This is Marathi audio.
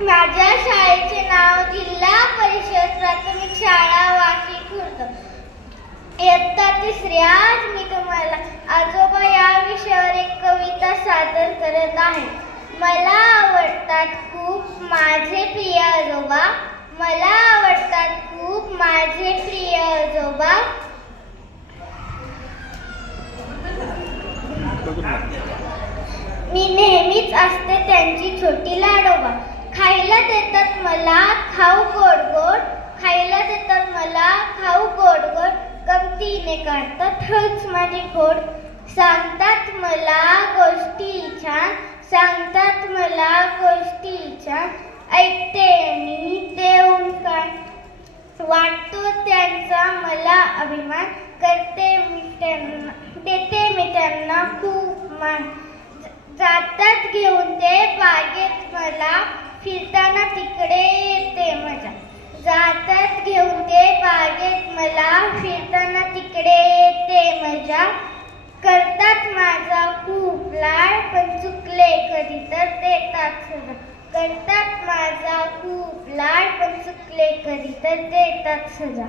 माझ्या शाळेचे नाव जिल्हा परिषद प्राथमिक शाळा वाकी खुर्द. इयत्ता तिसरी. आज मी तुम्हाला आजोबा या विषयावर एक कविता सादर करत आहे. मला आवडतात खूप माझे प्रिय आजोबा, मला आवडतात खूप माझे प्रिय आजोबा. मी नेहमीच असते त्यांची छोटी लाडोबा. खायला देतात मला खाऊ गोड गोड, खायला देतात मला खाऊ गोड गोड. गमतीने काढतात हळूच माझी खोड. सांगतात मला गोष्टी छान, सांगतात मला गोष्टी छान. ऐकते मी देऊन काय, वाटतो त्यांचा मला अभिमान. करते मी त्यांना, देते मी त्यांना खूप मान. जातात घेऊन ते बागेत मला, फिरताना तिकडे येते मजा. जातात घेऊन ते बागेत मला, फिरताना तिकडे येते मजा. करतात माझा खूप लाड, पण चुकले कधी तर देतात सजा. करतात माझा खूप लाड, पण चुकले कधी तर देतात सजा.